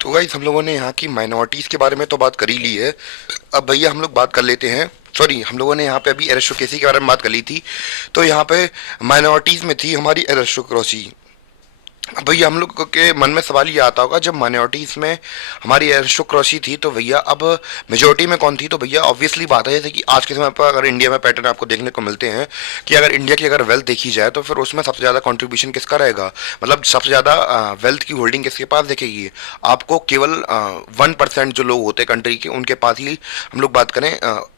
तो गाइस हम लोगों ने यहाँ की माइनॉरिटीज़ के बारे में तो बात कर ही ली है। अब भैया हम लोग बात कर लेते हैं। सॉरी, हम लोगों ने यहाँ पे अभी एरिस्टोक्रेसी के बारे में बात कर ली थी। तो यहाँ पे माइनॉरिटीज़ में थी हमारी एरिस्टोक्रेसी। अब भैया हम लोग के मन में सवाल ये आता होगा, जब माइनॉरिटीज में हमारी एरिस्टोक्रेसी थी तो भैया अब मेजोरिटी में कौन थी? तो भैया ऑब्वियसली बात है, जैसे कि आज के समय पर अगर इंडिया में पैटर्न आपको देखने को मिलते हैं कि अगर इंडिया की अगर वेल्थ देखी जाए तो फिर उसमें सबसे ज़्यादा कंट्रीब्यूशन किसका रहेगा? मतलब सबसे ज़्यादा वेल्थ की होल्डिंग किसके पास दिखेगी? आपको केवल 1% जो लोग होते हैं कंट्री के, उनके पास ही हम लोग बात करें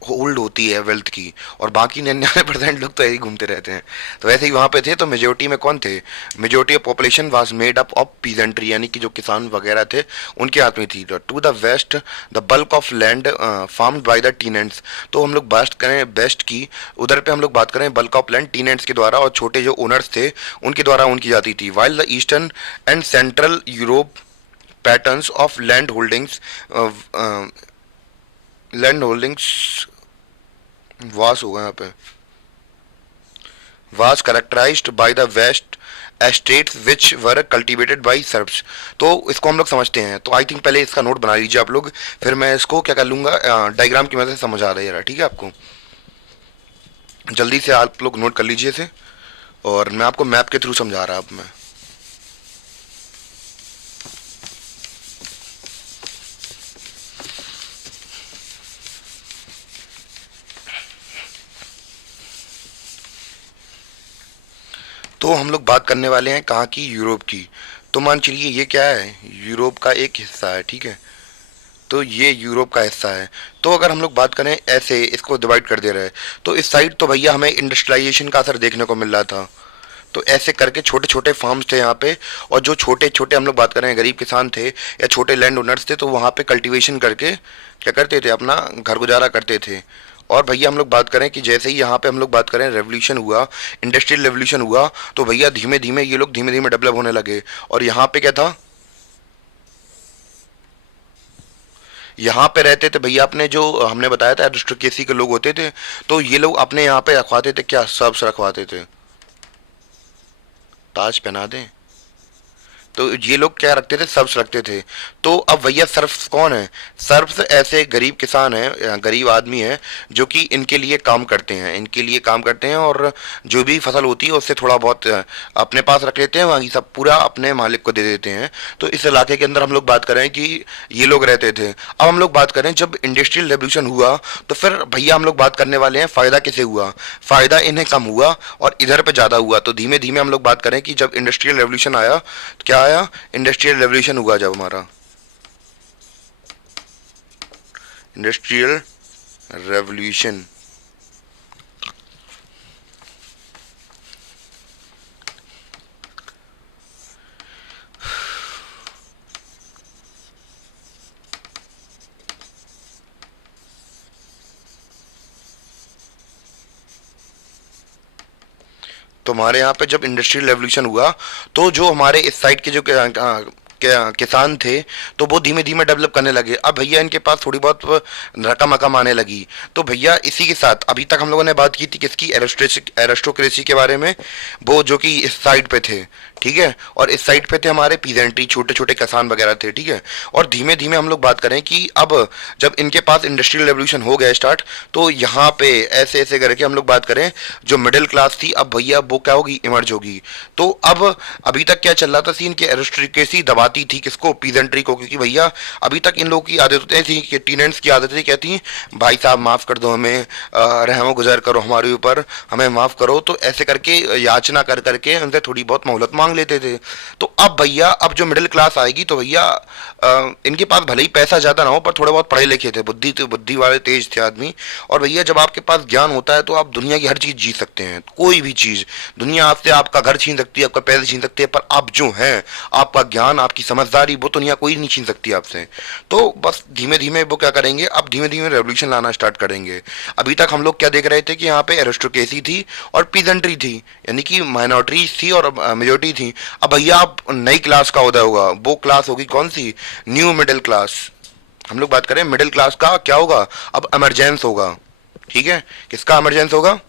होल्ड होती है वेल्थ की, और बाकी 99% लोग तो यही घूमते रहते हैं। तो वैसे ही वहाँ पे थे, तो मेजोरिटी में कौन थे? Majority of population was made up of peasantry, यानी कि जो किसान वगैरह थे उनके हाथ में थी। To the west the bulk of land farmed by the tenants. तो हम लोग बात करें वेस्ट की, उधर पे हम लोग बात करें बल्क ऑफ लैंड टीनेंट्स के द्वारा, और छोटे जो ओनर्स थे उनके द्वारा उनकी जाती थी। While the eastern and central Europe patterns of land holdings वास होगा यहाँ पे, was characterized by the west estates which were cultivated by Serbs। तो इसको हम लोग समझते हैं, तो आई थिंक पहले इसका नोट बना लीजिए आप लोग, फिर मैं इसको क्या कर लूँगा, डायग्राम की मदद से समझ आ रहा है, ठीक है आपको? जल्दी से आप लोग नोट कर लीजिए इसे, और मैं आपको मैप के थ्रू समझा रहा अब मैं। तो हम लोग बात करने वाले हैं कहाँ की? यूरोप की। तो मान चलिए ये क्या है? यूरोप का एक हिस्सा है, ठीक है? तो ये यूरोप का हिस्सा है। तो अगर हम लोग बात करें ऐसे इसको डिवाइड कर दे रहे हैं, तो इस साइड तो भैया हमें इंडस्ट्रियलाइजेशन का असर देखने को मिल रहा था। तो ऐसे करके छोटे छोटे फार्म्स थे यहाँ पे, और जो छोटे छोटे हम लोग बात करें गरीब किसान थे या छोटे लैंड ओनर्स थे, तो वहाँ पे कल्टीवेशन करके क्या करते थे? अपना घर गुजारा करते थे। और भैया हम लोग बात करें कि जैसे ही यहाँ पे हम लोग बात करें रेवोल्यूशन हुआ, इंडस्ट्रियल रेवोल्यूशन हुआ, तो भैया धीमे धीमे ये लोग धीमे धीमे डेवलप होने लगे। और यहाँ पे क्या था? यहाँ पे रहते थे भैया अपने, जो हमने बताया था एरिस्टोक्रेसी के लोग होते थे, तो ये लोग अपने यहाँ पे रखवाते थे क्या? सर्ब्स रखवाते थे। ताज पहना दें? तो ये लोग क्या रखते थे? सर्फ्स रखते थे। तो अब भैया सर्फ्स कौन है? सर्फ्स ऐसे गरीब किसान हैं या गरीब आदमी हैं जो कि इनके लिए काम करते हैं, इनके लिए काम करते हैं, और जो भी फसल होती है उससे थोड़ा बहुत अपने पास रख लेते हैं, बाकी सब पूरा अपने मालिक को दे देते हैं। तो इस इलाके के अंदर हम लोग बात करें कि ये लोग रहते थे। अब हम लोग बात करें जब इंडस्ट्रियल रेवोल्यूशन हुआ, तो फिर भैया हम लोग बात करने वाले हैं फ़ायदा किसे हुआ? फ़ायदा इन्हें कम हुआ और इधर पे ज़्यादा हुआ। तो धीमे धीमे हम लोग बात करें कि जब इंडस्ट्रियल रेवोल्यूशन आया, तो क्या आया? इंडस्ट्रियल रेवोल्यूशन हुआ जब हमारा, इंडस्ट्रियल रेवोल्यूशन। तो हमारे यहाँ पे जब इंडस्ट्रियल रेवोल्यूशन हुआ, तो जो हमारे इस साइड के जो किसान थे, तो वो धीमे धीमे डेवलप करने लगे। अब भैया इनके पास थोड़ी बहुत रकम अकम आने लगी। तो भैया इसी के साथ अभी तक हम लोगों ने बात की थी किसकी? एरिस्टोक्रेसी के बारे में, वो जो कि इस साइड पे थे, ठीक है? और इस साइड पे थे हमारे पीजेंट्री, छोटे छोटे किसान वगैरह थे, ठीक है? और धीमे धीमे हम लोग बात करें कि अब जब इनके पास इंडस्ट्रियल रेवोल्यूशन हो गया स्टार्ट, तो यहाँ पे ऐसे ऐसे करके हम लोग बात करें जो मिडिल क्लास थी, अब भैया वो क्या होगी? इमर्ज होगी। तो अब अभी तक क्या चल रहा था सीन? की एरिस्टोक्रेसी दबाती थी किसको? पीजेंट्री को। क्योंकि भैया अभी तक इन लोगों की आदतें थी कि टीनेंट्स की आदतें क्या थी? भाई साहब माफ कर दो हमें, रहम गुजर करो हमारे ऊपर, हमें माफ करो। तो ऐसे करके याचना कर करके उनसे थोड़ी बहुत मोहलत मांग लेते थे। तो अब भैया अब जो मिडिल क्लास आएगी, तो भैया इनके पास भले ही पैसा ज्यादा ना हो, पर थोड़े बहुत पढ़े लिखे थे, बुद्धि वाले तेज थे आदमी। और भैया जब आपके पास ज्ञान होता है तो आप दुनिया की हर चीज जी सकते हैं, कोई भी चीज। दुनिया आपसे आपका घर छीन सकती है, आपका पैसे छीन सकती है, पर आप जो हैं, आपका ज्ञान, आपकी समझदारी, वो दुनिया कोई नहीं छीन सकती आपसे। तो बस धीमे धीमे वो क्या करेंगे? अब धीमे धीमे रेवोल्यूशन लाना स्टार्ट करेंगे। अभी तक हम लोग क्या देख रहे थे कि यहाँ पे एरिस्टोक्रेसी थी और पीजेंट्री थी, यानी कि माइनॉरिटीज थी और मेजोरिटी थी। अब भैया अब नई क्लास का उदय होगा, वो क्लास होगी कौन सी? New middle class. हम लोग बात करें मिडिल क्लास का, क्या होगा? अब एमरजेंस होगा, ठीक है? किसका एमरजेंस होगा?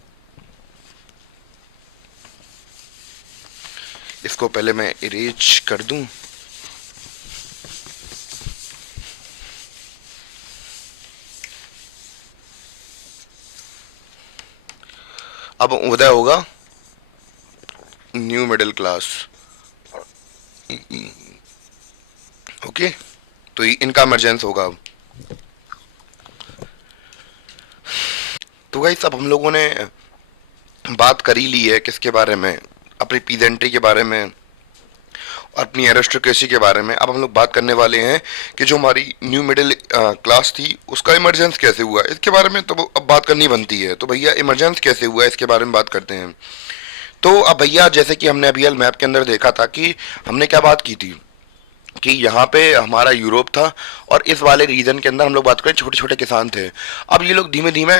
इसको पहले मैं इरेज कर दूं। अब उदय होगा न्यू मिडिल क्लास। ओके, तो इनका इमरजेंस होगा अब। तो भाई सब हम लोगों ने बात कर ही ली है किसके बारे में, अपनी पीजेंट्री के बारे में और अपनी एरिस्टोक्रेसी के बारे में। अब हम लोग बात करने वाले हैं कि जो हमारी न्यू मिडिल क्लास थी उसका इमरजेंस कैसे हुआ, इसके बारे में तो अब बात करनी बनती है। तो भैया इमरजेंस कैसे हुआ इसके बारे में बात करते हैं। तो अब भैया जैसे कि हमने अभी मैप के अंदर देखा था कि हमने क्या बात की थी कि यहाँ पे हमारा यूरोप था और इस वाले रीजन के अंदर हम लोग बात करें छोटे छोटे किसान थे। अब ये लोग धीमे धीमे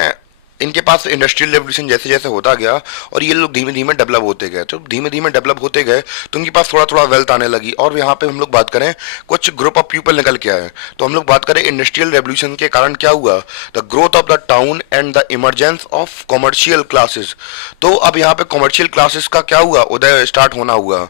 इनके पास इंडस्ट्रियल रेवोल्यूशन जैसे जैसे होता गया और ये लोग धीमे धीमे डेवलप होते गए, तो धीमे धीमे डेवलप होते गए तो उनके पास थोड़ा थोड़ा वेल्थ आने लगी। और यहाँ पे हम लोग बात करें कुछ ग्रुप ऑफ पीपल निकल के आए। तो हम लोग बात करें इंडस्ट्रियल रेवोल्यूशन के कारण क्या हुआ, the growth of the town and the emergence of commercial classes. तो अब यहाँ पे कॉमर्शियल क्लासेस का क्या हुआ, उदय स्टार्ट होना हुआ।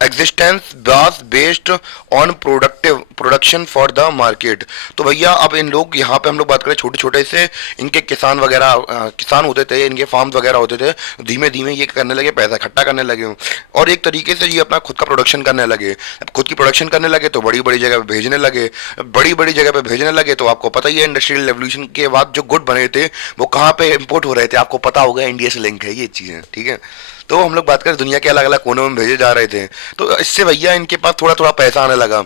Existence was based on production for the market. तो भैया अब इन लोग यहाँ पे हम लोग बात करें छोटे छोटे से इनके किसान वगैरह किसान होते थे, इनके फार्म्स वगैरह होते थे। धीमे धीमे ये करने लगे, पैसा इकट्ठा करने लगे और एक तरीके से ये अपना खुद का प्रोडक्शन करने लगे। अब खुद की प्रोडक्शन करने लगे तो बड़ी बड़ी जगह पे भेजने लगे, बड़ी बड़ी जगह पे भेजने लगे। तो आपको पता ही है इंडस्ट्रियल रेवोल्यूशन के बाद जो गुड बने थे वो कहाँ पे इम्पोर्ट हो रहे थे, आपको पता होगा, इंडिया से लिंक है ये चीज़ें, ठीक है। तो हम लोग बात करें दुनिया के अलग अलग कोनों में भेजे जा रहे थे। तो इससे भैया इनके पास थोड़ा थोड़ा पैसा आने लगा।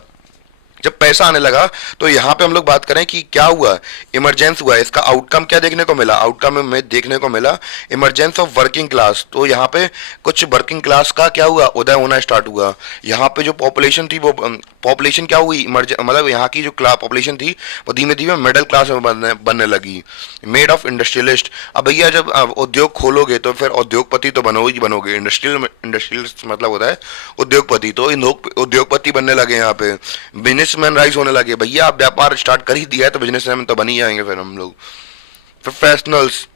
जब पैसा आने लगा तो यहाँ पे हम लोग बात करें कि क्या हुआ, इमरजेंस हुआ। इसका आउटकम क्या देखने को मिला, आउटकम में देखने को मिला इमरजेंस ऑफ वर्किंग क्लास। तो यहाँ पे कुछ वर्किंग क्लास का क्या हुआ, उदय होना स्टार्ट हुआ। यहाँ पे जो पॉपुलेशन थी वो पॉपुलेशन क्या हुई, मतलब यहाँ की जो पॉपुलेशन थी वो धीमे धीमे मिडिल क्लास में बनने लगी, मेड ऑफ इंडस्ट्रियलिस्ट। अब भैया जब उद्योग खोलोगे तो फिर उद्योगपति तो बनोगे ही बनोगे। इंडस्ट्रियलिस्ट मतलब होता है उद्योगपति, तो उद्योगपति बनने लगे यहाँ पे, बिजनेसमैन राइज होने लगे। भैया आप व्यापार स्टार्ट कर ही दिया है तो बिजनेसमैन तो बन ही जाएंगे फिर हम लोग, प्रोफेशनल्स।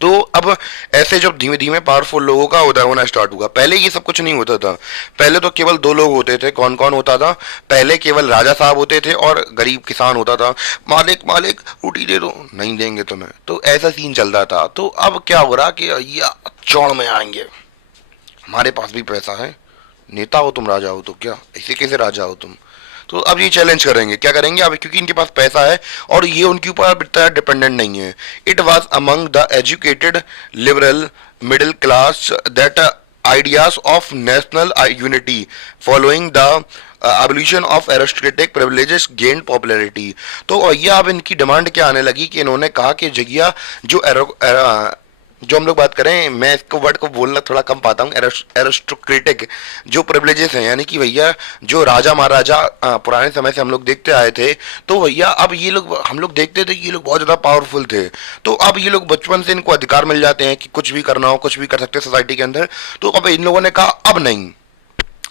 तो अब ऐसे जब धीमे धीमे पावरफुल लोगों का उदय होना स्टार्ट हुआ। पहले ये सब कुछ नहीं होता था, पहले तो केवल दो लोग होते थे। कौन कौन होता था, पहले केवल राजा साहब होते थे और गरीब किसान होता था। मालिक मालिक रोटी दे दो, नहीं देंगे तुम्हें, तो ऐसा सीन चलता था। तो अब क्या हो रहा कि ये चौड़ में आएंगे, हमारे पास भी पैसा है, नेता हो तुम, राजा हो तो क्या, ऐसे कैसे राजा हो तुम। तो अब ये चैलेंज करेंगे, क्या करेंगे अब, क्योंकि इनके पास पैसा है और ये उनके ऊपर इतना डिपेंडेंट नहीं है। It was among the educated liberal middle class that ideas of national unity following the abolition of aristocratic privileges gain popularity. तो यह अब इनकी डिमांड क्या आने लगी कि इन्होंने कहा कि जगह जो हम लोग बात करें, मैं इसको वर्ड को बोलना थोड़ा कम पाता हूँ, एरिस्टोक्रेटिक जो प्रिविलेजेस हैं, यानी कि भैया जो राजा महाराजा पुराने समय से हम लोग देखते आए थे। तो भैया अब ये लोग, हम लोग देखते थे कि ये लोग बहुत ज़्यादा पावरफुल थे। तो अब ये लोग बचपन से इनको अधिकार मिल जाते हैं कि कुछ भी करना हो, कुछ भी कर सकते हैं सोसाइटी के अंदर। तो अब इन लोगों ने कहा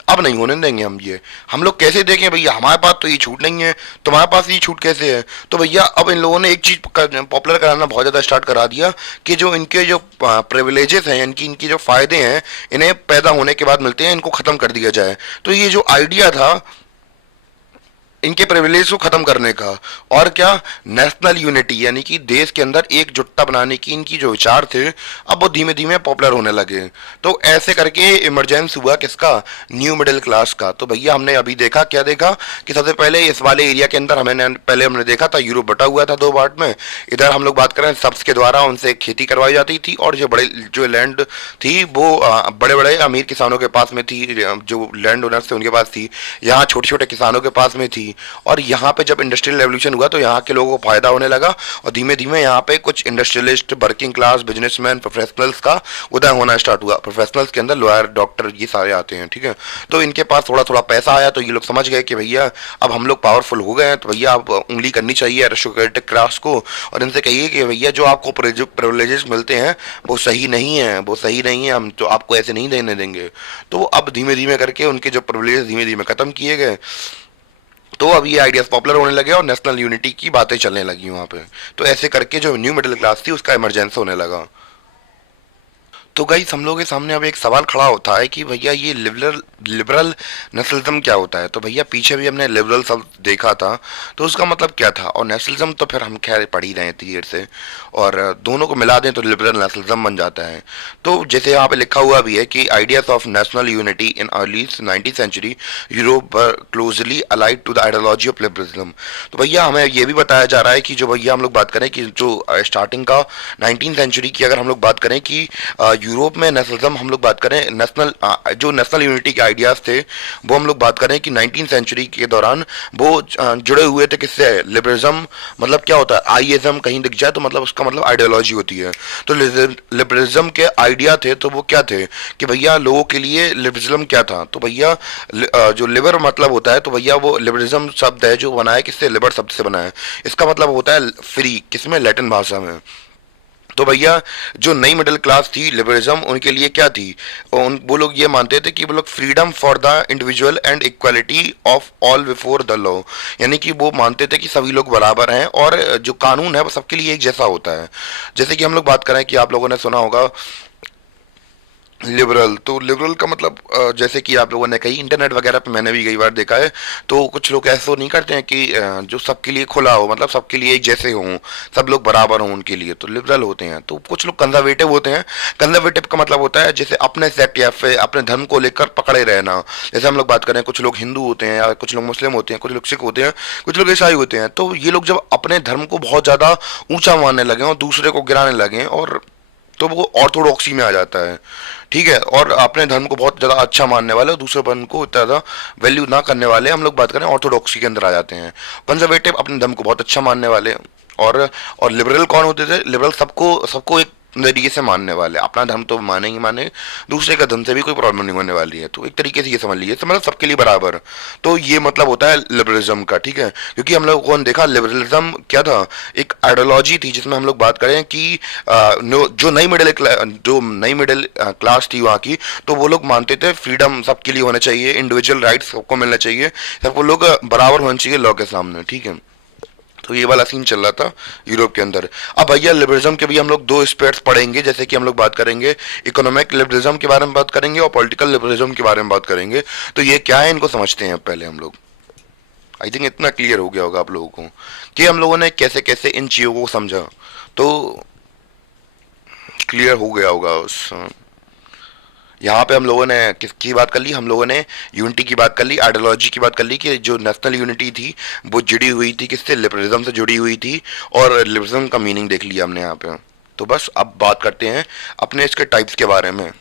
अब नहीं होने देंगे हम ये, हम लोग कैसे देखें भैया, हमारे पास तो ये छूट नहीं है, तुम्हारे पास ये छूट कैसे है। तो भैया अब इन लोगों ने एक चीज़ पॉपुलर कराना बहुत ज़्यादा स्टार्ट करा दिया कि जो इनके जो प्रिविलेजेस हैं, इनकी जो फ़ायदे हैं, इन्हें पैदा होने के बाद मिलते हैं, इनको ख़त्म कर दिया जाए। तो ये जो आइडिया था इनके प्रिविलेज को खत्म करने का, और क्या, नेशनल यूनिटी, यानी कि देश के अंदर एकजुटता बनाने की इनकी जो विचार थे अब वो धीमे धीमे पॉपुलर होने लगे। तो ऐसे करके इमरजेंस हुआ किसका, न्यू मिडिल क्लास का। तो भैया हमने अभी देखा, क्या देखा कि सबसे पहले इस वाले एरिया के अंदर हमने देखा था यूरोप बटा हुआ था दो पार्ट में। इधर हम लोग बात करें सब्स के द्वारा उनसे खेती करवाई जाती थी और जो लैंड थी वो बड़े बड़े अमीर किसानों के पास में थी, जो लैंड ओनर्स थे उनके पास थी। यहाँ छोटे छोटे किसानों के पास में थी। और यहाँ पे जब इंडस्ट्रियल रेवोल्यूशन हुआ तो यहाँ के लोगों को फायदा होने लगा और धीमे धीमे यहाँ पे कुछ industrialist, working class, businessman, professionals का उदय होना स्टार्ट हुआ। प्रोफेशनल्स के अंदर लॉयर, डॉक्टर, ये सारे आते हैं, ठीक है। तो इनके पास थोड़ा थोड़ा पैसा आया तो ये लोग समझ गए कि भैया अब हम लोग पावरफुल हो गए हैं, तो भैया अब उंगली करनी चाहिए एरिस्टोक्रेटिक क्लास को और इनसे कहिए कि भैया जो आपको प्रिविलेजेस मिलते हैं वो सही नहीं है, वो सही नहीं है, हम तो आपको ऐसे नहीं देने देंगे। तो अब धीमे धीमे करके उनके जो प्रिविलेजेस धीमे धीमे खत्म किए गए। तो अब ये आइडियाज पॉपुलर होने लगे और नेशनल यूनिटी की बातें चलने लगी वहाँ पे। तो ऐसे करके जो न्यू मिडिल क्लास थी उसका इमरजेंस होने लगा। तो गाइस हम लोगों के सामने अब एक सवाल खड़ा होता है कि भैया ये लिबरल लिबरल नेशनलिज्म क्या होता है। तो भैया पीछे भी हमने लिबरल शब्द देखा था, तो उसका मतलब क्या था, और नेशनलिज्म तो फिर हम खैर पढ़ ही रहे हैं इतनी देर से, और दोनों को मिला दें तो लिबरल नेशनलिज्म बन जाता है। तो जैसे यहाँ पे लिखा हुआ भी है कि ideas of national unity in early 19th century Europe were closely allied to the ideology of liberalism. तो भैया हमें ये भी बताया जा रहा है कि जो भैया हम लोग बात करें कि जो स्टार्टिंग का 19th सेंचुरी की अगर हम लोग बात करें कि यूरोप में नेशनलिज्म हम लोग बात करें नेशनल जो नेशनल यूनिटी के आइडियाज थे वो हम लोग बात करें कि 19th सेंचुरी के दौरान वो जुड़े हुए थे किससे, लिबरलिज्म। मतलब क्या होता है, आईएसएम कहीं दिख जाए तो मतलब उसका मतलब आइडियोलॉजी होती है। तो लिबरलिज्म के आइडिया थे तो वो क्या थे कि भैया लोगों के लिए लिबरलिज्म क्या था। तो भैया जो लिबर मतलब होता है, तो भैया वो लिबरलिज्म शब्द है जो बना है किससे, लिबर शब्द से बना है। इसका मतलब होता है फ्री, किसमें, लैटिन भाषा में। तो भैया जो नई मिडिल क्लास थी, लिबरलिज्म उनके लिए क्या थी, वो लोग ये मानते थे कि वो लोग freedom for the individual and equality of all before the law. यानी कि वो मानते थे कि सभी लोग बराबर हैं और जो कानून है वो सबके लिए एक जैसा होता है। जैसे कि हम लोग बात करें कि आप लोगों ने सुना होगा लिबरल, तो लिबरल का मतलब जैसे कि आप लोगों ने कही, इंटरनेट वगैरह पे मैंने भी कई बार देखा है, तो कुछ लोग ऐसा नहीं करते हैं कि जो सबके लिए खुला हो, मतलब सबके लिए एक जैसे हों, सब लोग बराबर हों उनके लिए, तो लिबरल होते हैं। तो कुछ लोग कंजर्वेटिव होते हैं। कंजर्वेटिव का मतलब होता है जैसे अपने सेट या फिर अपने धर्म को लेकर पकड़े रहना। जैसे हम लोग बात करें, कुछ लोग हिंदू होते हैं या कुछ लोग मुस्लिम होते हैं, कुछ लोग सिख होते हैं, कुछ लोग ईसाई होते हैं। तो ये लोग जब अपने धर्म को बहुत ज़्यादा ऊंचा मानने लगे और दूसरे को गिराने लगे, और तो वो ऑर्थोडॉक्सी में आ जाता है, ठीक है। और अपने धर्म को बहुत ज़्यादा अच्छा मानने वाले और दूसरे धर्म को इतना ज़्यादा वैल्यू ना करने वाले हम लोग बात करें ऑर्थोडॉक्सी के अंदर आ जाते हैं। कंजर्वेटिव अपने धर्म को बहुत अच्छा मानने वाले, और लिबरल कौन होते थे, लिबरल सबको सबको एक नजरिए से मानने वाले, अपना धर्म तो माने ही माने, दूसरे का धर्म से भी कोई प्रॉब्लम नहीं होने वाली है। तो एक तरीके से ये समझ लीजिए, तो मतलब सबके लिए बराबर। तो ये मतलब होता है लिबरलिज्म का, ठीक है। क्योंकि हम लोगों ने देखा लिबरलिज्म क्या था, एक आइडियोलॉजी थी जिसमें हम लोग बात करें कि जो नई मिडिल क्लास थी वहाँ की, तो वो लोग मानते थे फ्रीडम सबके लिए होना चाहिए, इंडिविजुअल राइट्स सबको मिलना चाहिए, सबको लोग बराबर होना चाहिए लॉ के सामने, ठीक है। तो ये वाला सीन चल रहा था यूरोप के अंदर। अब भैया लिबरलिज्म के भी हम लोग दो एस्पेक्ट्स पढ़ेंगे, जैसे कि हम लोग बात करेंगे इकोनॉमिक लिबरलिज्म के बारे में बात करेंगे और पॉलिटिकल लिबरलिज्म के बारे में बात करेंगे। तो ये क्या है, इनको समझते हैं पहले हम लोग। आई थिंक इतना क्लियर हो गया होगा आप लोगों को कि हम लोगों ने कैसे कैसे इन चीज़ों को समझा, तो क्लियर हो गया होगा उस यहाँ पे हम लोगों ने किसकी बात कर ली, हम लोगों ने यूनिटी की बात कर ली, आइडियोलॉजी की बात कर ली कि जो नेशनल यूनिटी थी वो जुड़ी हुई थी किससे, लिबरलिज्म से जुड़ी हुई थी, और लिबरलिज्म का मीनिंग देख लिया हमने यहाँ पे। तो बस अब बात करते हैं अपने इसके टाइप्स के बारे में।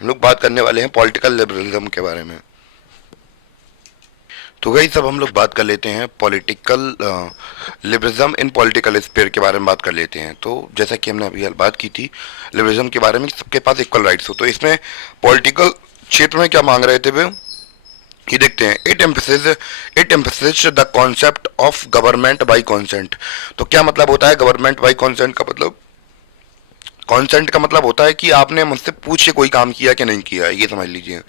हम लोग बात करने वाले हैं पॉलिटिकल लिबरलिज्म के बारे में। तो गई सब हम लोग बात कर लेते हैं पॉलिटिकल लिबरलिज्म इन पॉलिटिकल स्फीयर के बारे में बात कर लेते हैं। तो जैसा कि हमने अभी बात की थी लिबरलिज्म के बारे में, सबके पास इक्वल राइट्स हो, तो इसमें पॉलिटिकल क्षेत्र में क्या मांग रहे थे वे, ये देखते हैं। It emphasis the concept of government by consent. तो क्या मतलब होता है गवर्नमेंट बाई कॉन्सेंट का मतलब, कॉन्सेंट का मतलब होता है कि आपने मुझसे पूछ के कोई काम किया कि नहीं किया, ये समझ लीजिए।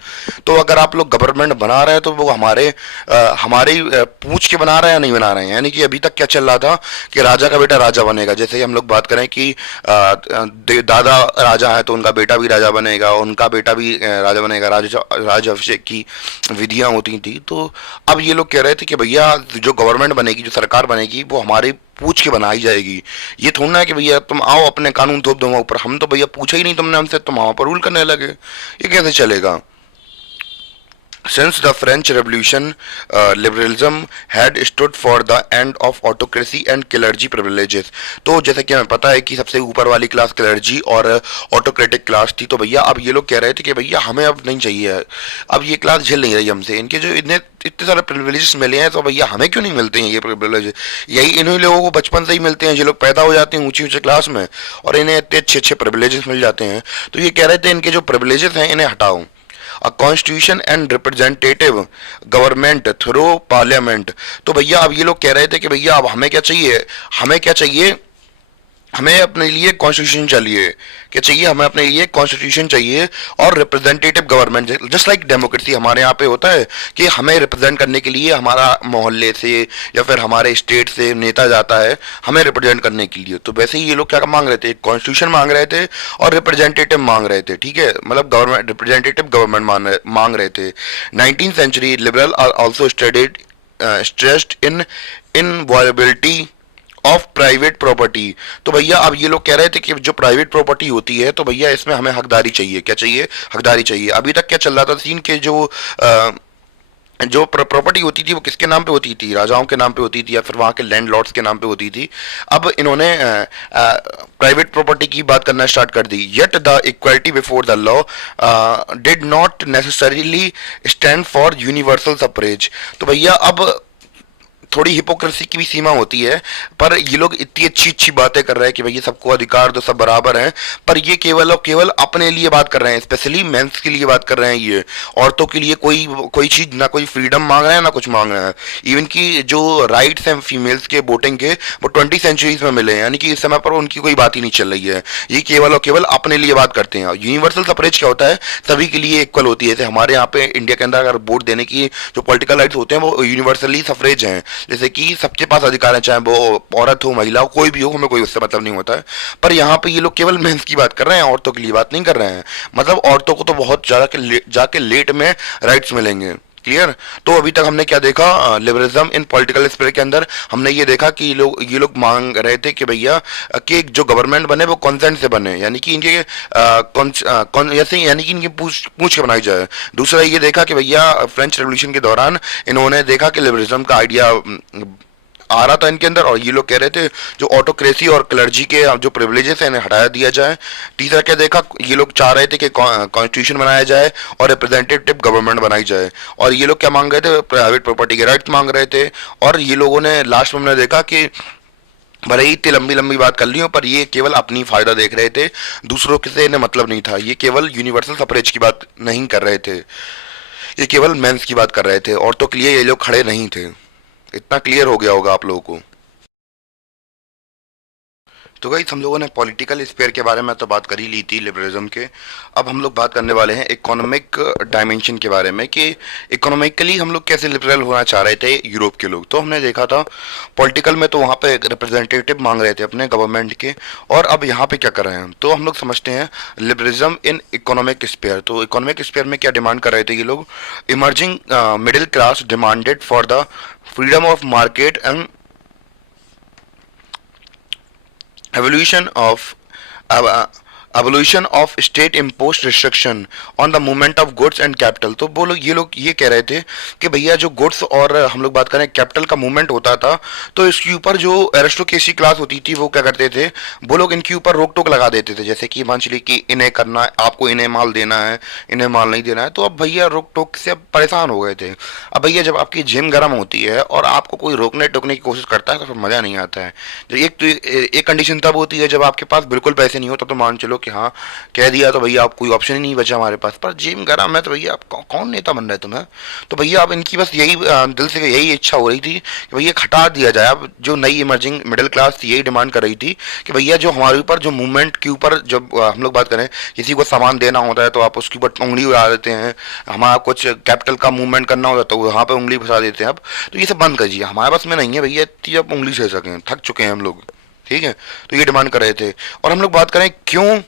तो अगर आप लोग गवर्नमेंट बना रहे हैं तो वो हमारे पूछ के बना रहे हैं या नहीं बना रहे हैं। यानी कि अभी तक क्या चल रहा था कि राजा का बेटा राजा बनेगा, जैसे हम लोग बात करें कि दादा राजा है तो उनका बेटा भी राजा बनेगा, उनका बेटा भी राजा बनेगा, राज अभिषेक की विधियां होती थी। तो अब ये लोग कह रहे थे कि भैया जो गवर्नमेंट बनेगी, जो सरकार बनेगी, वो हमारे पूछ के बनाई जाएगी। ये थोड़ा ना कि भैया तुम आओ अपने कानून थोप दो ऊपर, हम तो भैया पूछा ही नहीं तुमने हमसे, तुम वहां पर रूल करने लगे, ये कैसे चलेगा। Since the French Revolution, liberalism had stood for the end of autocracy and clergy privileges. तो जैसे कि हमें पता है कि सबसे ऊपर वाली क्लास क्लर्जी और ऑटोक्रेटिक क्लास थी, तो भैया अब ये लोग कह रहे थे कि भैया हमें अब नहीं चाहिए है, अब ये क्लास झेल नहीं रही हमसे, इनके जो इतने सारे प्रिविलेजेस मिले हैं तो भैया हमें क्यों नहीं मिलते हैं ये प्रिविलेज। यही इन्हीं लोगों को बचपन से ही मिलते हैं, जो लोग पैदा हो जाते हैं ऊंची ऊंची क्लास में और इन्हें इतने अच्छे अच्छे प्रिविलेजेस मिल जाते हैं। तो ये कह रहे थे इनके जो प्रिविलेजेस हैं इन्हें हटाओ। A constitution and representative government through parliament. तो भैया अब ये लोग कह रहे थे कि भैया अब हमें क्या चाहिए, हमें क्या चाहिए, हमें अपने लिए कॉन्स्टिट्यूशन चाहिए, क्या चाहिए, हमें अपने लिए कॉन्स्टिट्यूशन चाहिए और representative government. Just like democracy हमारे यहाँ पे होता है कि हमें रिप्रेजेंट करने के लिए हमारा मोहल्ले से या फिर हमारे स्टेट से नेता जाता है हमें रिप्रेजेंट करने के लिए। तो वैसे ही ये लोग क्या मांग रहे थे, कॉन्स्टिट्यूशन मांग रहे थे और रिप्रेजेंटेटिव मांग रहे थे, ठीक है, मतलब गवर्नमेंट रिप्रेजेंटेटिव गवर्नमेंट मांग रहे थे। 19th century liberal are also studied stressed in inviolability of private property. तो भैया अब ये लोग कह रहे थे कि जो प्राइवेट प्रॉपर्टी होती है तो भैया इसमें हमें हकदारी चाहिए, क्या चाहिए, हकदारी चाहिए। अभी तक क्या चल रहा था सीन के जो प्रॉपर्टी होती थी वो किसके नाम पे होती थी, राजाओं के नाम पे होती थी या फिर वहाँ के लैंडलॉर्ड्स के नाम पे होती थी। अब इन्होंने प्राइवेट प्रॉपर्टी की बात करना स्टार्ट कर दी। Yet the equality before the law did not necessarily stand for universal suffrage. तो भैया अब थोड़ी हिपोक्रेसी की भी सीमा होती है, पर ये लोग इतनी अच्छी अच्छी बातें कर रहे हैं कि भैया सबको अधिकार दो, सब बराबर हैं, पर ये केवल और केवल अपने लिए बात कर रहे हैं, स्पेशली मेंस के लिए बात कर रहे हैं। ये औरतों के लिए कोई कोई चीज़ ना, कोई फ्रीडम मांग रहे हैं ना कुछ मांग रहे हैं। इवन की जो राइट्स हैं फीमेल्स के वोटिंग के वो 20th centuries में मिले हैं, यानी कि इस समय पर उनकी कोई बात ही नहीं चल रही है, ये केवल और केवल अपने लिए बात करते हैं। यूनिवर्सल सफरेज क्या होता है, सभी के लिए इक्वल होती है। जैसे हमारे यहाँ पे इंडिया के अंदर अगर वोट देने की जो पॉलिटिकल राइट्स होते हैं वो यूनिवर्सली सफरेज हैं, जैसे कि सबके पास अधिकार है, चाहे वो औरत हो महिला हो कोई भी हो, हमें कोई उससे मतलब नहीं होता है। पर यहाँ पे ये लोग केवल मेंस की बात कर रहे हैं, औरतों के लिए बात नहीं कर रहे हैं। मतलब औरतों को तो बहुत जाके लेट में राइट्स मिलेंगे। क्लियर। तो अभी तक हमने क्या देखा, लिबरलिज्म इन पॉलिटिकल स्फीयर के अंदर हमने ये देखा कि ये लोग मांग रहे थे कि भैया कि जो गवर्नमेंट बने वो कॉन्सेंट से बने, यानी कि इनके यानी कि इनकी पूछ पूछ के बनाई जाए। दूसरा ये देखा कि भैया फ्रेंच रेवोल्यूशन के दौरान इन्होंने देखा कि लिबरलिज्म का आइडिया आ रहा था इनके अंदर, और ये लोग कह रहे थे जो ऑटोक्रेसी और क्लर्जी के जो प्रिविलेजेस हैं इन्हें हटा दिया जाए। तीसरा क्या देखा, ये लोग चाह रहे थे कि कॉन्स्टिट्यूशन बनाया जाए और रिप्रेजेंटेटिव गवर्नमेंट बनाई जाए। और ये लोग क्या मांग रहे थे, प्राइवेट प्रॉपर्टी के राइट्स मांग रहे थे। और ये लोगों ने लास्ट में हमने देखा कि भले ही इतनी लंबी लंबी बात कर ली हो, पर ये केवल अपनी फायदा देख रहे थे, दूसरों के से इन्हें मतलब नहीं था। ये केवल यूनिवर्सल सफरेज की बात नहीं कर रहे थे, ये केवल मेंस की बात कर रहे थे, औरतों के लिए ये लोग खड़े नहीं थे। इतना क्लियर हो गया होगा आप लोगों को। तो गाइस हम लोगों ने पॉलिटिकल स्फीयर के बारे में तो बात कर ही ली थी लिबरलिज्म के। अब हम लोग बात करने वाले हैं इकोनॉमिक डायमेंशन के बारे में कि इकोनॉमिकली हम लोग कैसे लिबरल होना चाह रहे थे यूरोप के लोग। तो हमने देखा था पॉलिटिकल में तो वहाँ पे रिप्रेजेंटेटिव मांग रहे थे अपने गवर्नमेंट के, और अब यहाँ पे क्या कर रहे हैं, तो हम लोग समझते हैं लिबरलिज्म इन इकोनॉमिक स्फीयर। तो इकोनॉमिक स्फीयर में क्या डिमांड कर रहे थे ये लोग, emerging middle class demanded for the freedom of market and evolution of uh, evolution of state imposed restriction on the movement of goods and capital। तो वो लोग ये कह रहे थे कि भैया जो गुड्स और हम लोग बात करें कैपिटल का मूवमेंट होता था, तो इसके ऊपर जो एरिस्टोक्रेसी क्लास होती थी वो क्या करते थे, वो लोग इनके ऊपर रोक टोक लगा देते थे। जैसे कि मान चलिए कि इन्हें करना है, आपको इन्हें माल देना है, इन्हें माल नहीं देना है। तो अब भैया रोक टोक से अब परेशान हो गए थे। अब भैया जब आपकी जिम गर्म होती है और आपको कोई रोकने टोकने की कोशिश करता है तो फिर मज़ा नहीं आता है। तो एक कंडीशन तब होती है जब आपके पास बिल्कुल पैसे नहीं होता, तो मान चलो कि हाँ कह दिया तो भैया आप कोई ऑप्शन ही नहीं बचा हमारे पास। पर जिम गर्म है तो भैया आप कौन नेता बन रहे तुम्हें। तो भैया अब इनकी बस यही दिल से यही इच्छा हो रही थी कि भैया हटा दिया जाए। अब जो नई इमर्जिंग मिडिल क्लास थी यही डिमांड कर रही थी कि भैया जो हमारे ऊपर जो मूवमेंट के ऊपर जब हम लोग बात करें किसी को सामान देना होता है तो आप उसके ऊपर उंगली उड़ा देते हैं, हमारा कुछ कैपिटल का मूवमेंट करना होता है तो वहाँ पर उंगली फंसा देते हैं। अब तो ये सब बंद करिए, हमारे पास में नहीं है भैया इतनी अब उंगली सह सकें, थक चुके हैं हम लोग। ठीक है, तो ये डिमांड कर रहे थे। और हम लोग बात करें क्यों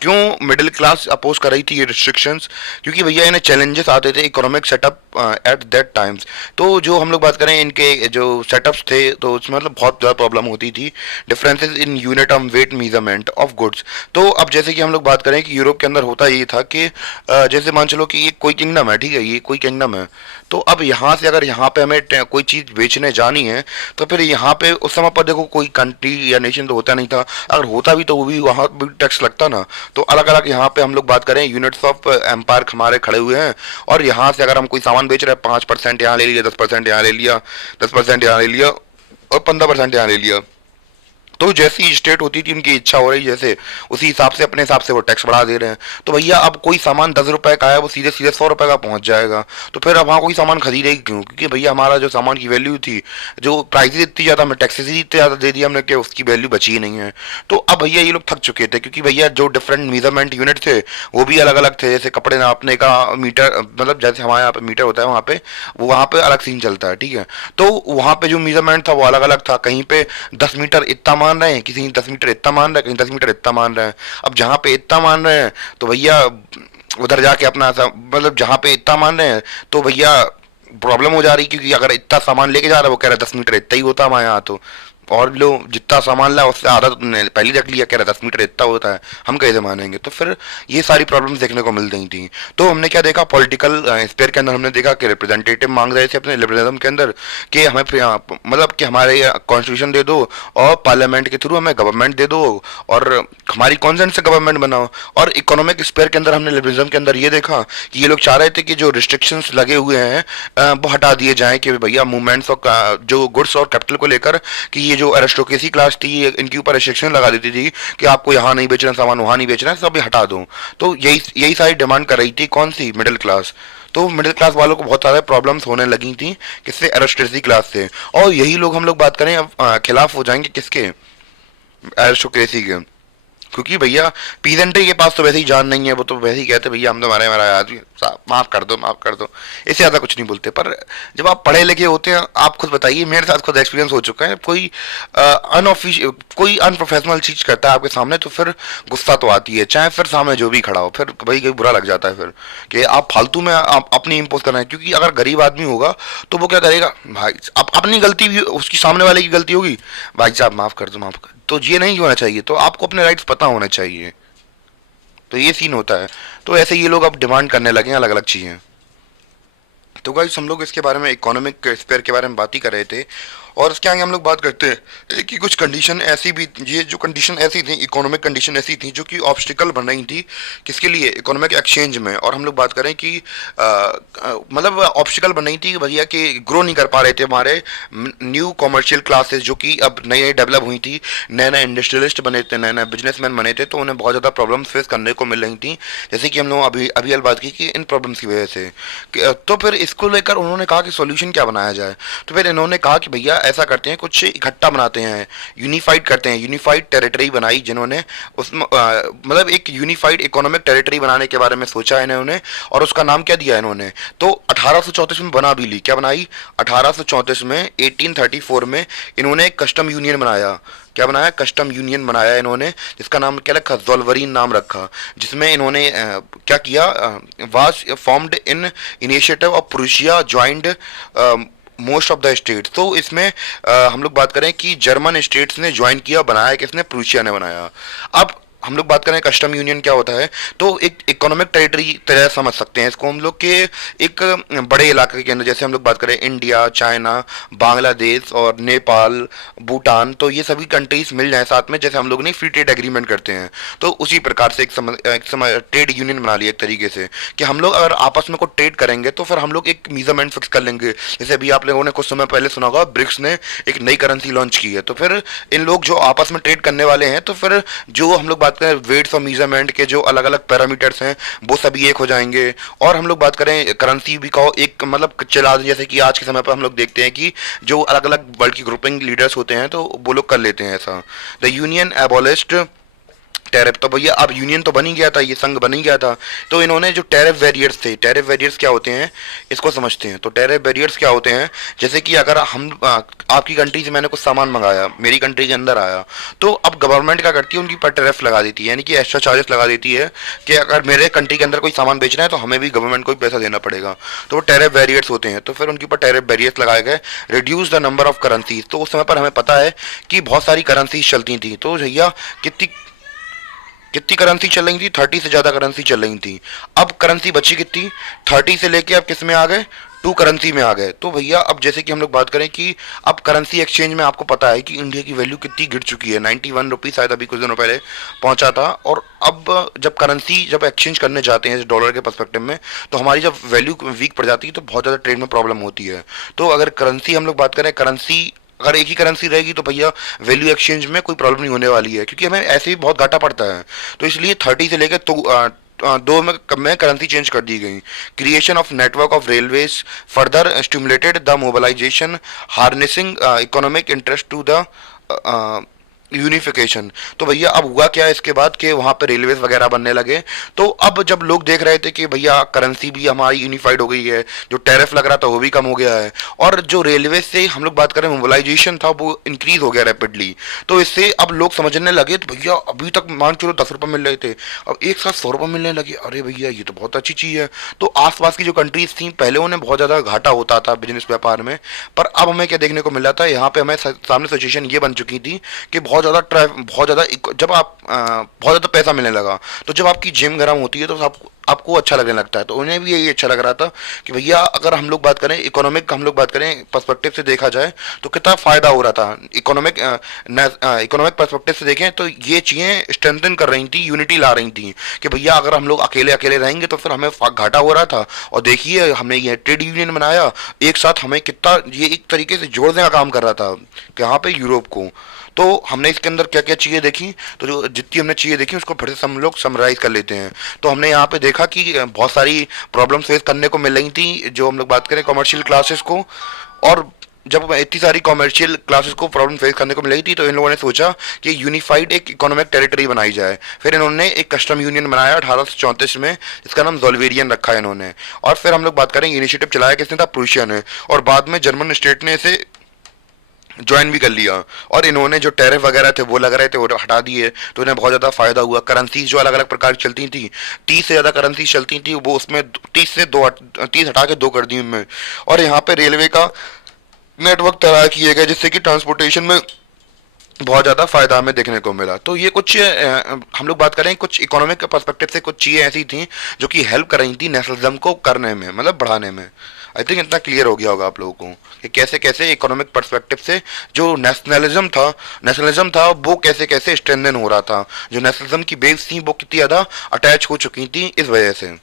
क्यों मिडिल क्लास अपोज कर रही थी ये रिस्ट्रिक्शंस? क्योंकि भैया इन्हें चैलेंजेस आते थे economic setup at that times. तो जो हम लोग बात करें इनके जो सेटअप्स थे तो उसमें मतलब बहुत ज़्यादा प्रॉब्लम होती थी, differences in unit of weight measurement of goods. तो अब जैसे कि हम लोग बात करें कि यूरोप के अंदर होता ये था कि जैसे मान चलो कि ये कोई किंगडम है, ठीक है, ये कोई किंगडम है, तो अब यहाँ से अगर यहाँ पे हमें कोई चीज़ बेचने जानी है तो फिर यहाँ पे उस समय पर देखो कोई कंट्री या नेशन तो होता नहीं था, अगर होता भी तो वो भी वहाँ भी टैक्स लगता ना। तो अलग अलग यहाँ पे हम लोग बात करें यूनिट्स ऑफ एम्पायर हमारे खड़े हुए हैं, और यहाँ से अगर हम कोई सामान बेच रहे हैं 5% यहाँ ले लिया, 10% यहाँ ले लिया, 10% यहाँ ले लिया और 15% यहाँ ले लिया। तो जैसी स्टेट होती थी उनकी इच्छा हो रही जैसे, उसी हिसाब से अपने हिसाब से वो टैक्स बढ़ा दे रहे हैं। तो भैया अब कोई सामान 10 रुपए का है वो सीधे सीधे 100 रुपए का पहुंच जाएगा, तो फिर अब वहाँ कोई सामान खरीदेगी क्यों? क्योंकि भैया हमारा जो सामान की वैल्यू थी, जो प्राइसेस इतनी ज़्यादा, हमें टैक्सेस ही इतने ज़्यादा दे दिया हमने कि उसकी वैल्यू बची ही नहीं है। तो अब भैया ये लोग थक चुके थे, क्योंकि भैया जो डिफरेंट मेजरमेंट यूनिट थे वो भी अलग अलग थे। जैसे कपड़े नापने का मीटर, मतलब जैसे हमारे यहाँ पे मीटर होता है वहाँ पे, वो वहाँ पे अलग सीन चलता है, ठीक है। तो वहाँ पे जो मेजरमेंट था वो अलग अलग था, कहीं पे 10 मीटर इतना मान रहे हैं, किसी 10 मीटर इतना मान रहे हैं, कहीं 10 मीटर इतना मान रहे हैं। अब जहाँ पे इतना मान रहे हैं तो भैया उधर जाके अपना मतलब जहाँ पे इतना मान रहे हैं तो भैया प्रॉब्लम हो जा रही, क्योंकि अगर इतना सामान लेके जा रहा है वो कह रहा है 10 मीटर इतना ही होता है हमारे यहाँ, तो और लो जितना सामान ला उससे आधा तो तुमने पहले ही रख लिया, कह रहा 10 मीटर इतना होता है, हम कैसे मानेंगे? तो फिर ये सारी प्रॉब्लम्स देखने को मिल रही थी। तो हमने क्या देखा पॉलिटिकल स्पेयर के अंदर, हमने देखा कि रिप्रेजेंटेटिव मांग रहे थे अपने लिबरलिज्म के अंदर कि हमें मतलब कि हमारे कॉन्स्टिट्यूशन दे दो और पार्लियामेंट के थ्रू हमें गवर्नमेंट दे दो और हमारी कॉन्सेंट से गवर्नमेंट बनाओ। और इकोनॉमिक स्पेयर के अंदर हमने लिबरलिज्म के अंदर ये देखा कि ये लोग चाह रहे थे कि जो रिस्ट्रिक्शंस लगे हुए हैं वो हटा दिए जाएं, कि भैया मूवमेंट्स और जो गुड्स और कैपिटल को लेकर कि ये जो एरिस्टोक्रेसी क्लास थी इनके ऊपर रिस्ट्रिक्शन लगा देती थी कि आपको यहाँ नहीं बेचना सामान, वहाँ नहीं बेचना, सब ये हटा दो। तो यही यही सारी डिमांड कर रही थी कौन सी? Middle class. तो मिडिल क्लास वालों को बहुत सारे प्रॉब्लम्स होने लगी थी किससे? एरिस्टोक्रेसी क्लास से। और यही लोग हम लोग बात करें अब खिलाफ हो जाएंगे किसके? एरिस्टोक्रेसी के। क्योंकि भैया पीजेंट्री के पास तो वैसे ही जान नहीं है, वो तो वैसे ही कहते भैया हम तो हमारे हमारा आदमी, माफ कर दो माफ कर दो, इससे ज़्यादा कुछ नहीं बोलते। पर जब आप पढ़े लिखे होते हैं, आप खुद बताइए, मेरे साथ खुद एक्सपीरियंस हो चुका है, कोई अनऑफिशियल कोई अनप्रोफेशनल चीज़ करता है आपके सामने तो फिर गुस्सा तो आती है, चाहे फिर सामने जो भी खड़ा हो, फिर भाई कहीं बुरा लग जाता है फिर कि आप फालतू में आप अपनी इम्पोज कर रहे हैं। क्योंकि अगर गरीब आदमी होगा तो वो क्या करेगा भाई, अब अपनी गलती भी उसकी सामने वाले की गलती होगी, भाई साहब माफ कर दो माफ कर, तो ये नहीं होना चाहिए। तो आपको अपने राइट्स पता होने चाहिए, तो ये सीन होता है। तो ऐसे ये लोग अब डिमांड करने लगे हैं अलग अलग चीज़ें। तो गाइस हम लोग इसके बारे में इकोनॉमिक स्पेयर के बारे में बात ही कर रहे थे, और इसके आगे हम लोग बात करते हैं कि कुछ कंडीशन ऐसी भी, ये जो कंडीशन ऐसी थी, इकोनॉमिक कंडीशन ऐसी थी जो कि ऑब्स्टिकल बन रही थी किसके लिए? इकोनॉमिक एक्सचेंज में। और हम लोग बात करें कि मतलब ऑब्स्टिकल बन रही थी भैया कि ग्रो नहीं कर पा रहे थे हमारे न्यू कॉमर्शियल क्लासेस, जो कि अब नई नई डेवलप हुई थी, नए नए इंडस्ट्रियलिस्ट बने थे, नए नए बिजनेसमैन बने थे, तो उन्हें बहुत ज़्यादा प्रॉब्लम्स फेस करने को मिल रही थी। जैसे कि हम लोग अभी अभी बात की कि इन प्रॉब्लम्स की वजह से तो फिर इसको लेकर उन्होंने कहा कि सॉल्यूशन क्या बनाया जाए। तो फिर इन्होंने कहा कि भैया ऐसा करते हैं, कुछ इकट्ठा बनाते हैं, यूनिफाइड करते हैं, यूनिफाइड टेरिटरी बनाई जिन्होंने, उसमें मतलब एक यूनिफाइड इकोनॉमिक टेरिटरी बनाने के बारे में सोचा है इन्होंने, और उसका नाम क्या दिया इन्होंने? तो 1834 में बना भी ली, क्या बनाई? 1834 में, 1834 में इन्होंने एक कस्टम यूनियन बनाया। क्या बनाया? कस्टम यूनियन बनाया इन्होंने, जिसका नाम क्या रखा? ज़ोल्वरीन नाम रखा। जिसमें इन्होंने क्या किया? Was formed in initiative of Prussia joined most of the states. तो इसमें हम लोग बात करें कि जर्मन स्टेट्स ने ज्वाइन किया, बनाया किसने? प्रूशिया ने बनाया। अब हम लोग बात करें कस्टम यूनियन क्या होता है, तो एक इकोनॉमिक टेरिटरी तरह समझ सकते हैं इसको हम लोग के, एक बड़े इलाके के अंदर, जैसे हम लोग बात करें इंडिया, चाइना, बांग्लादेश और नेपाल, भूटान, तो ये सभी कंट्रीज मिल जाए साथ में, जैसे हम लोग नहीं फ्री ट्रेड एग्रीमेंट करते हैं, तो उसी प्रकार से एक ट्रेड यूनियन बना लिया एक तरीके से, कि हम लोग अगर आपस में कोई ट्रेड करेंगे तो फिर हम लोग एक मेजरमेंट फिक्स कर लेंगे। जैसे अभी आप लोगों ने कुछ समय पहले सुना होगा ब्रिक्स ने एक नई करेंसी लॉन्च की है, तो फिर इन लोग जो आपस में ट्रेड करने वाले हैं, तो फिर जो हम लोग बात करें वेट्स और मेजरमेंट के जो अलग अलग पैरामीटर्स हैं वो सभी एक हो जाएंगे। और हम लोग बात करें करेंसी भी कहो एक मतलब चला, जैसे कि आज के समय पर हम लोग देखते हैं कि जो अलग अलग वर्ल्ड की ग्रुपिंग लीडर्स होते हैं तो वो लोग कर लेते हैं ऐसा। The union abolished tariff. तो भैया अब यूनियन तो बन ही गया था, ये संघ बन ही गया था। तो इन्होंने जो टैरिफ बैरियर्स थे, टैरिफ बैरियर्स क्या होते हैं इसको समझते हैं। तो टैरिफ बैरियर्स क्या होते हैं, जैसे कि अगर आपकी कंट्री से मैंने कुछ सामान मंगाया, मेरी कंट्री के अंदर आया, तो अब गवर्नमेंट क्या करती है, उनकी पर टैरिफ लगा देती है, यानी कि एक्स्ट्रा चार्जेस लगा देती है कि अगर मेरे कंट्री के अंदर कोई सामान बेचना है तो हमें भी गवर्नमेंट को ही पैसा देना पड़ेगा। तो वो टैरिफ बैरियर्स होते हैं। तो फिर उनके ऊपर टैरिफ बैरियर्स लगाए गए, reduce the number of currencies. तो उस समय पर हमें पता है कि बहुत सारी करेंसीज चलती थी। तो भैया कितनी कितनी करेंसी चल रही थी, 30 से ज़्यादा करेंसी चल रही थी। अब करेंसी बची कितनी, 30 से लेके अब किस में आ गए, टू करेंसी में आ गए। तो भैया अब जैसे कि हम लोग बात करें कि अब करेंसी एक्सचेंज में आपको पता है कि इंडिया की वैल्यू कितनी गिर चुकी है, 91 रुपीज़ शायद अभी कुछ दिनों पहले पहुंचा था। और अब जब करेंसी जब एक्सचेंज करने जाते हैं डॉलर के पर्सपेक्टिव में, तो हमारी जब वैल्यू वीक पड़ जाती है तो बहुत ज़्यादा ट्रेड में प्रॉब्लम होती है। तो अगर करेंसी हम लोग बात करें, करेंसी अगर एक ही करेंसी रहेगी तो भैया वैल्यू एक्सचेंज में कोई प्रॉब्लम नहीं होने वाली है, क्योंकि हमें ऐसे ही बहुत घाटा पड़ता है। तो इसलिए 30 से लेकर दो में करेंसी चेंज कर दी गई। Creation of network of railways further stimulated the mobilisation harnessing economic interest to the unification. तो भैया अब हुआ क्या इसके बाद कि वहाँ पे रेलवेज वगैरह बनने लगे। तो अब जब लोग देख रहे थे कि भैया करेंसी भी हमारी यूनिफाइड हो गई है, जो टैरिफ लग रहा था वो भी कम हो गया है, और जो रेलवे से हम लोग बात करें मोबिलाइजेशन था वो इंक्रीज हो गया रैपिडली, तो इससे अब लोग समझने लगे तो भैया अभी तक मान चलो 10 रुपये मिल रहे थे, अब एक साथ 100 रुपये मिलने लगे, अरे भैया ये तो बहुत अच्छी चीज़ है। तो आसपास की जो कंट्रीज थी पहले उन्हें बहुत ज़्यादा घाटा होता था बिजनेस व्यापार में, पर अब हमें क्या देखने को मिला था, यहाँ पे हमें सामने सिचुएशन ये बन चुकी थी कि बहुत ज़्यादा जब आप बहुत ज़्यादा पैसा मिलने लगा, तो जब आपकी जेब गर्म होती है तो आपको अच्छा लगने लगता है। तो उन्हें भी यही अच्छा लग रहा था कि भैया अगर हम लोग बात करें इकोनॉमिक, हम लोग बात करें पर्सपेक्टिव से देखा जाए तो कितना फ़ायदा हो रहा था। इकोनॉमिक पर्सपेक्टिव से देखें तो ये चीज़ें स्ट्रेंथन कर रही थी, यूनिटी ला रही थी कि भैया अगर हम लोग अकेले अकेले रहेंगे तो फिर हमें घाटा हो रहा था। और देखिए हमने ये ट्रेड यूनियन बनाया, एक साथ हमें कितना ये एक तरीके से जोड़ने का काम कर रहा था कि यहाँ पे यूरोप को। तो हमने इसके अंदर क्या क्या चीज़ें देखी, तो जो जितनी हमने चीज़ें देखी उसको फिर से हम लोग समराइज कर लेते हैं। तो हमने यहाँ पे देखा कि बहुत सारी प्रॉब्लम फेस करने को मिल रही थी, जो हम लोग बात करें कमर्शियल क्लासेस को, और जब इतनी सारी कमर्शियल क्लासेस को प्रॉब्लम फेस करने को मिल रही थी तो इन लोगों ने सोचा कि यूनिफाइड एक इकोनॉमिक टेरिटरी बनाई जाए। फिर इन्होंने एक कस्टम यूनियन बनाया 1834 में, जिसका नाम जोल्वेरियन रखा है इन्होंने। और फिर हम लोग बात करें इनिशिएटिव चलाया किसने था, प्रूशिया ने, और बाद में जर्मन स्टेट ने इसे ज्वाइन भी कर लिया। और इन्होंने जो टैरिफ वगैरह थे वो लग रहे थे वो हटा दिए, तो इन्हें बहुत ज़्यादा फायदा हुआ। करेंसीज जो अलग अलग प्रकार की चलती थी, 30 से ज़्यादा करेंसीज चलती थी, वो उसमें 30 हटा के 2 कर दी उनमें। और यहाँ पे रेलवे का नेटवर्क तैयार किए गए, जिससे कि ट्रांसपोर्टेशन में बहुत ज़्यादा फायदा हमें देखने को मिला। तो ये कुछ हम लोग बात करें कुछ इकोनॉमिक के पर्सपेक्टिव से कुछ चीज़ें ऐसी थी जो कि हेल्प कर रही थी नेशनलिज्म को करने में, मतलब बढ़ाने में। आई थिंक इतना क्लियर हो गया होगा आप लोगों को कि कैसे कैसे इकोनॉमिक पर्सपेक्टिव से जो नेशनलिज्म था वो कैसे कैसे स्ट्रेंथन हो रहा था, जो नेशनलिज्म की बेस थी वो कितनी ज़्यादा अटैच हो चुकी थी इस वजह से।